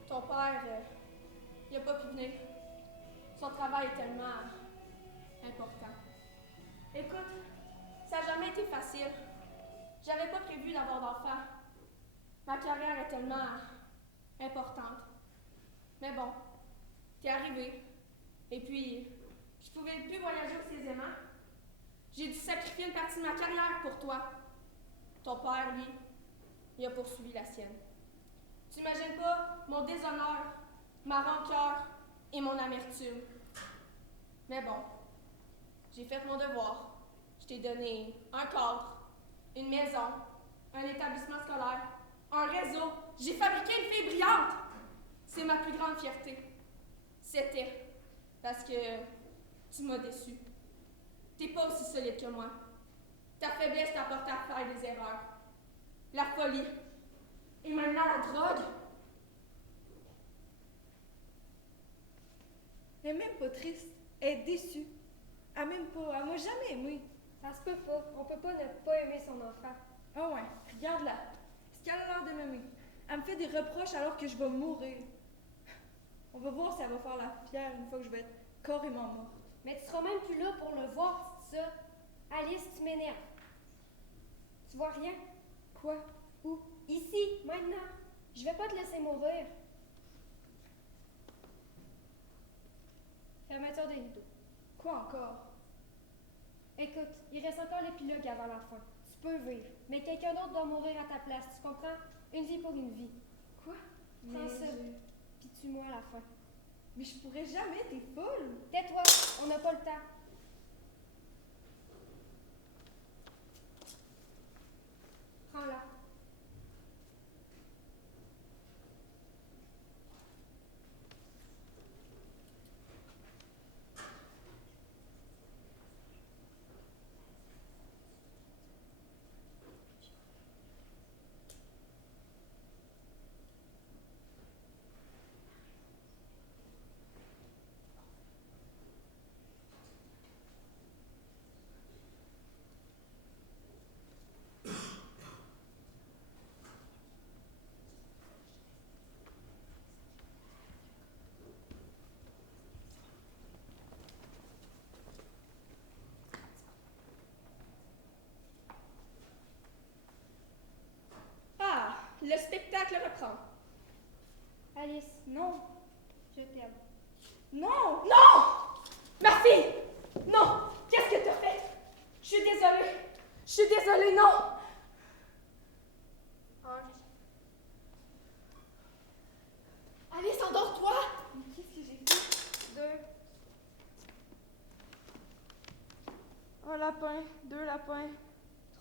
ton père, il a pas pu venir. Son travail est tellement important. Écoute, ça n'a jamais été facile. J'avais pas prévu d'avoir d'enfant. Ma carrière est tellement importante. Mais bon, t'es arrivé. Et puis, je pouvais plus voyager aussi aisément. J'ai dû sacrifier une partie de ma carrière pour toi. Ton père, lui, il a poursuivi la sienne. T'imagines pas mon déshonneur, ma rancœur et mon amertume. Mais bon, j'ai fait mon devoir. Je t'ai donné un cadre, une maison, un établissement scolaire, un réseau. J'ai fabriqué une fille brillante. C'est ma plus grande fierté. C'était parce que tu m'as déçu. T'es pas aussi solide que moi. Ta faiblesse t'a porté à faire des erreurs. La folie. Et maintenant la drogue. Elle est même pas triste. Elle est déçue. Elle m'aime pas. Elle m'a jamais aimé. Ça se peut pas. On peut pas ne pas aimer son enfant. Ah ouais, regarde-la. Est-ce qu'elle a l'air de m'aimer? Elle me fait des reproches alors que je vais mourir. On va voir si elle va faire la fière une fois que je vais être carrément morte. Mais tu seras même plus là pour le voir, c'est ça. Alice, tu m'énerves. Tu vois rien? Quoi? Où? Ici, maintenant. Je vais pas te laisser mourir. Fermeture des rideaux. Quoi encore? Écoute, il reste encore l'épilogue avant la fin. Tu peux vivre, mais quelqu'un d'autre doit mourir à ta place, tu comprends? Une vie pour une vie. Quoi? Prends ça, puis tue-moi à la fin. Mais je pourrais jamais, t'es folle! Tais-toi, on n'a pas le temps. Prends-la. Ah, le spectacle reprend. Alice, non. Je t'aime. Non! Non! Ma fille! Non! Qu'est-ce que t'as fait? Je suis désolée. Je suis désolée, non! Alice, endors-toi! Mais qu'est-ce que j'ai fait? 2. Un lapin, 2 lapins,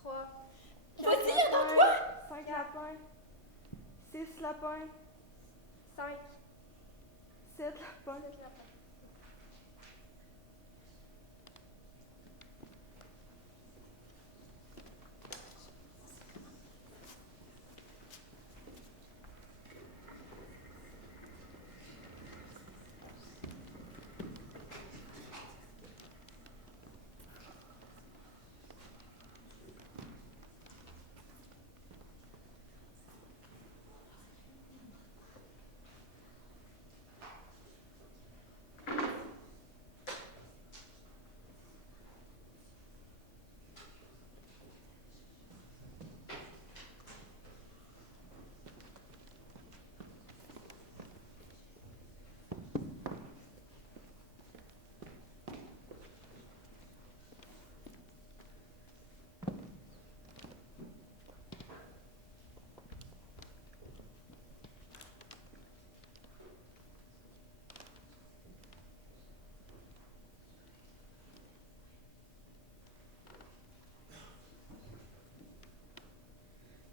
3. Vas-y, endors-toi! 5 lapins, 6 lapins, 5. 7 lapins.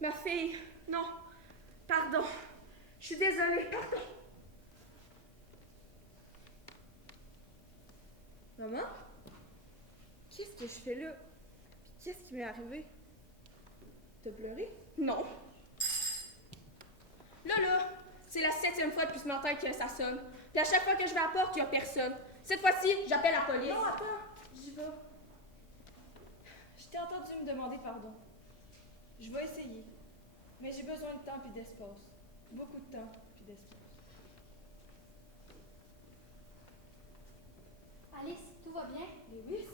Ma fille, non. Pardon. Je suis désolée, pardon. Maman? Qu'est-ce que je fais là? Puis qu'est-ce qui m'est arrivé? T'as pleuré? Non. Là, c'est la 7e fois depuis ce matin que ça sonne. Puis à chaque fois que je vais à la porte, il n'y a personne. Cette fois-ci, j'appelle la police. Non, attends, j'y vais. Je t'ai entendu me demander pardon. Je vais essayer. Mais j'ai besoin de temps puis d'espace. Beaucoup de temps puis d'espace. Alice, tout va bien? Lewis?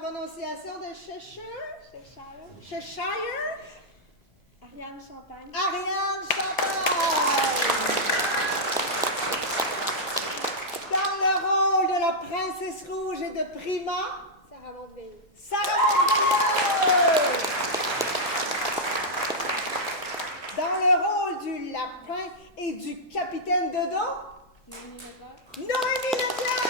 prononciation de Cheshire? Ariane Champagne. Ariane Champagne! Dans le rôle de la princesse rouge et de Prima, Sarah Monteveilleux. Sarah Monteveilleux! Dans le rôle du lapin et du capitaine Dodo, Noémie Leclerc!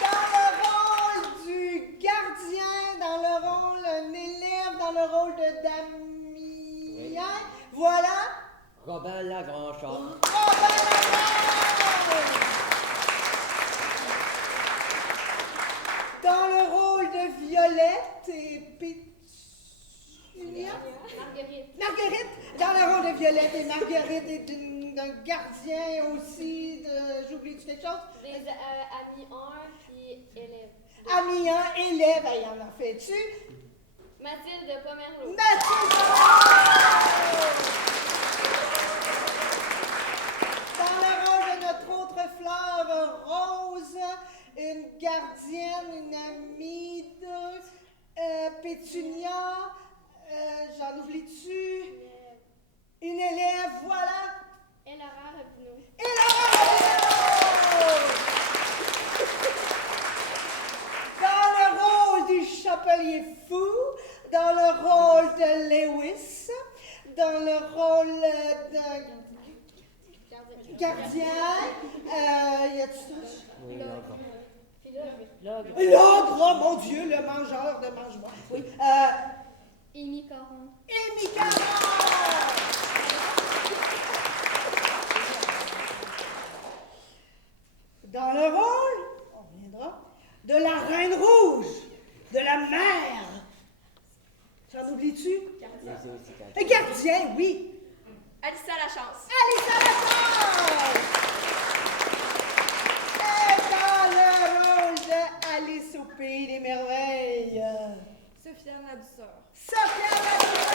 Dans le rôle du gardien, dans le rôle d'un élève, dans le rôle de Damien, voilà. Robin Lagrange. Robin Lagrange! Dans le rôle de Violette et Pétunia. Marguerite, dans le rôle de Violette et Marguerite et d'un gardien aussi, j'oublie-tu quelque chose? Des amis 1 puis élèves. Amis 1, élèves, il y en a fait-tu? Mathilde Pomerleau. Mathilde! Dans le rôle de notre autre fleur, Rose, une gardienne, une amie de Pétunia, j'en oublie-tu? Une élève, voilà. Et Laura Rabineau. Et Laura Rabineau! Dans le rôle du chapelier fou, dans le rôle de Lewis, dans le rôle de gardien, y a-tu ça? Oui, L'ogre, oh mon Dieu, le mangeur de mange-moi. Oui. Amy Caron. Amy Caron! Dans le rôle, on reviendra, de la Reine Rouge, de la Mère. J'en oublies-tu? Gardien. Gardien, oui. Alissa Lachance. Alissa Lachance! Et dans le rôle de Alice au Pays des Merveilles, Sofiane Ladusseur. Sofiane Ladusseur!